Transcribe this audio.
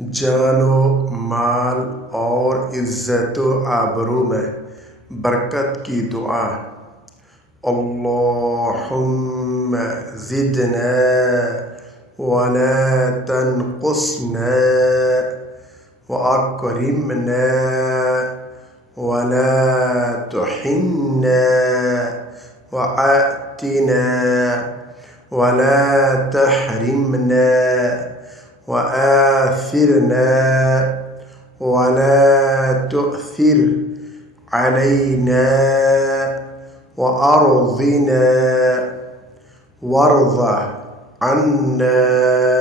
जानो माल और इज़्ज़त आबरू में बरकत की दुआ। अल्लाहुम्मा ज़िदना वला तनक़ुसना व अकरिमना वला तुहिन्ना व आतिना वला तहरिमना وآثرنا ولا تؤثر علينا وأرضنا وارض عنا